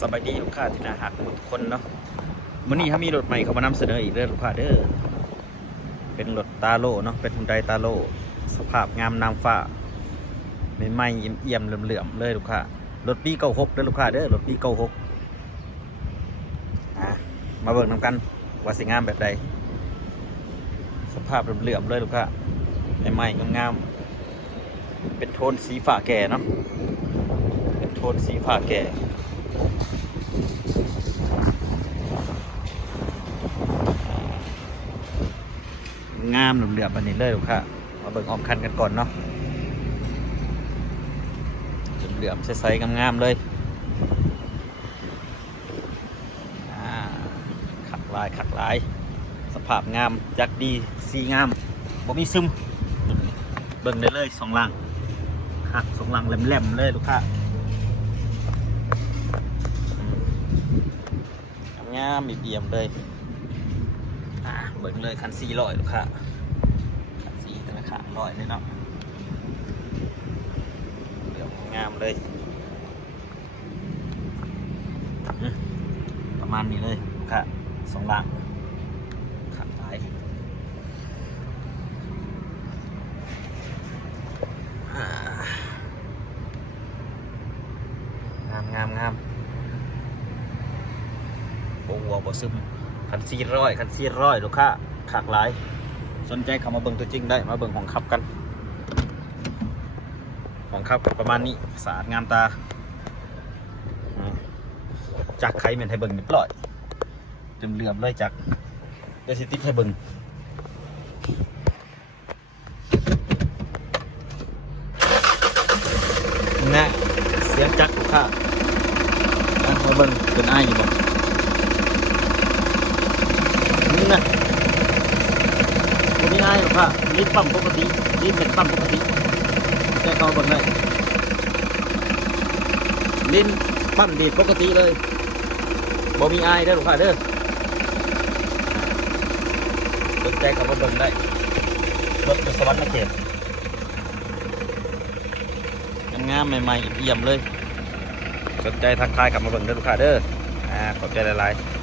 สบายดีลูกค้าที่น่าหักทุกคนเนาะวันนี้เขามีรถใหม่เขามานำเสนออีกเด้อลูกค้าเด้อเป็นรถตาโลเนาะเป็นฮุนไดตาโลสภาพงามนางฟ้าใหม่ๆเอี่ยมเหลื่อมๆเลยลูกค้ารถปีเก้าหกเด้อลูกค้าเด้อรถปีเก้าหกมาเบิ่งนำกันว่าสิงามแบบใดสภาพเหลื่อมๆเลยลูกค้าใหม่ๆงามๆเป็นโทนสีฟ้าแก่เนาะเป็นโทนสีผ้าแก่ งามเหลือมๆอันนี้เลยลูกค้ามาเบิ่งออมคันกันก่อนเนาะเหลือมใสๆงามๆเลยขักลายขักลาย สภาพงามจักดีสีงามบ่มีซึมเบิ่งได้เลยสองลังหักสองลังแหลมๆเลยลูกค้า งามมีเดียมเลยอ่าเบิ่งเลยคันซีร้อยลูกค้าคันซีธนาคารร้อยเลยเนาะเดี๋ยวงามเลย ประมาณนี้เลยลูกค้าสองหล่างขัดไปงามงามงาม บวัวบ่ซึมคันสี่ร้อยคันสี่ร้อยลูกค้าขากหลาย สนใจเข้ามาเบิ่งตัวจริงได้มาเบิ่งของขับกันของขับกับประมาณนี้สะอาดงามตาจักไข่เหม็นให้เบิ่งเรียบร้อยเต็มเหลื่อมเลยจักเดี๋ยวสิติดให้เบิ่งนะเสียงจักลูกค้าอะมาเบิ่งเป็นไอ้อยู่บ่ นี่นะผมไม่ง่ายหรอกค่ะลิ้นปั๊มปกติลิ้นเป็นปั๊มปกติแค่เขาบิ่งได้ลิ้นปั๊มดีดปกติเลยบ่มีอายเด้อลูกค้าเด้อสนใจเขามาเบิ่งได้รถอยู่สวรรค์นะเขตงามใหม่ๆเยี่ยมเลย สนใจทักทายกับมาเบิ่งเด้อลูกค้าเด้ออ่าขอบใจหลายๆ